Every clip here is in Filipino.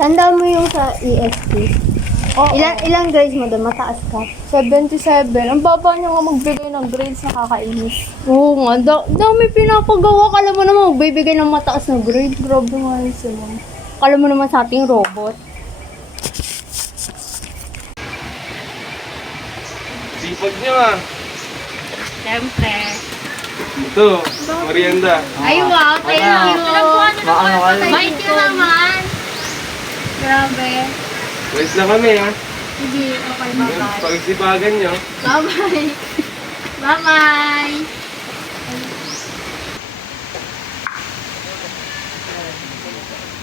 Tanda mo yung sa ESP? Oo. Ilang grades mo doon? Mataas ka? 77. Ang baba niya nga magbigay ng grades, nakakainis. Oo nga. Dami pinapagawa. Kala mo naman magbibigay ng mataas na grade. Grabe nga yun sila. Kala mo naman sa ating robot. Sipag niyo ah. Siyempre. Ito, merienda. Ay wow, thank you. Maano kayo? Bait yun naman. Grabe. Pwes na kami ha. Sige, okay, bye-bye. Pagsipagan niyo. Bye-bye. Bye-bye.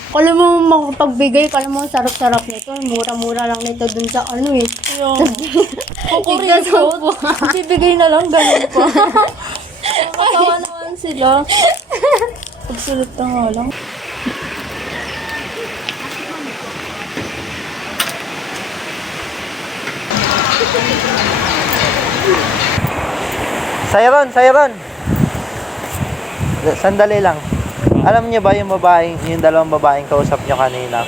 Kala mo makapagbigay, kala mo sarap-sarap nito. Mura-mura lang nito dun sa ano eh. Kukurin ko. Bibigay na lang, ganun pa. Matawa naman sila. Pagsulit na nga lang. Sayron. Sandali lang. Alam niyo ba yung dalawang babaeng kausap niyo kanina?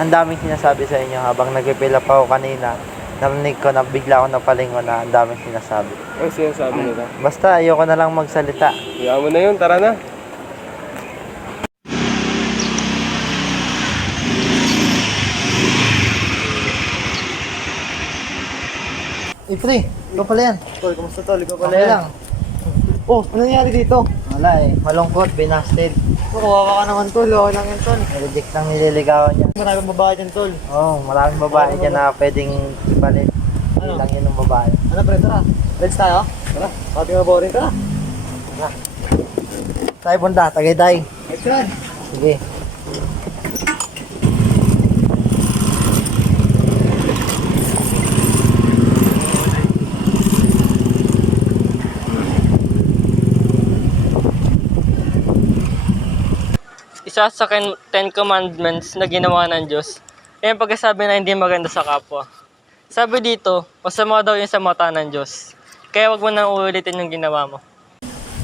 Ang daming sinasabi sa inyo habang nagpipila pa ako kanina. Narinig ko na bigla ako napalingon na ang daming sinasabi. Ano sinasabi nila? Basta ayoko na lang magsalita. Kaya mo na yun, tara na. Pre, ikaw pala yan. Tol, kamusta tol? Ikaw pala Okay yan. lang. Oh, ano nangyari dito? Wala eh. Malungkot, binasted. Kawawa ka naman tol, okay lang yan tol. Reject ng nililigawan niya. Maraming babae dyan tol. Maraming babae dyan na pwedeng ipalit. Ano? Hindi lang yun ng babae. Ano pre, tara. Let's tayo? Tara, pati nga boring ka. Tayo punta, Tagaytay. Let's run. Sige. Isa sa Ten Commandments na ginawa ng Diyos ay ang pagkasabi na hindi maganda sa kapwa. Sabi dito, masama daw yun sa mata ng Diyos. Kaya wag mo nang uulitin yung ginawa mo.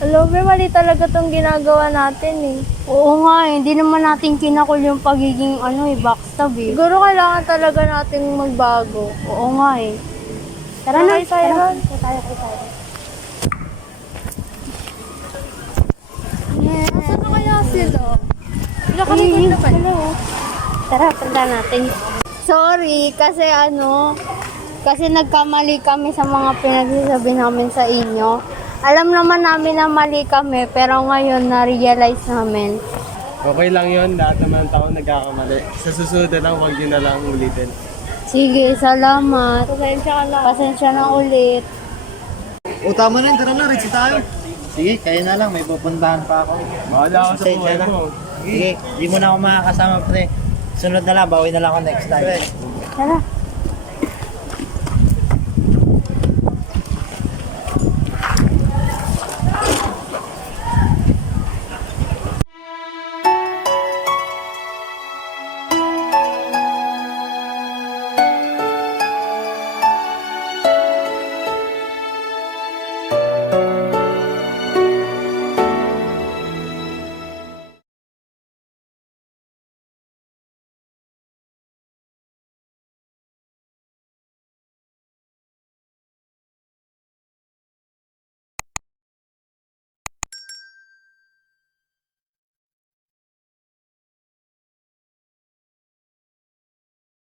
Alam mo, mali talaga tong ginagawa natin eh. Oo nga eh, hindi naman natin kinakul yung pagiging backstab eh. Siguro kailangan talaga nating magbago. Oo nga eh. Tara na, Kay Tyron. Tayo. Saan na kaya sila? Pinakalikod na pa. Tara, punta natin. Sorry, kasi nagkamali kami sa mga pinagsasabi namin sa inyo. Alam naman namin na mali kami, pero ngayon na-realize namin. Okay lang yun, lahat naman ng taon nagkakamali. Sa susunod na lang, huwag yun na lang ulitin. Sige, salamat. Pasensya ka lang. Pasensya na ulit. O tama na yun, tara na, reach tayo. Sige, kayo na lang. May pupuntahan pa ako. Bahala ka sa Pasensya buhay na. mo. Sige, di mo na ako makakasama, pre. Sunod na lang, bawi na lang ako next time. Tara.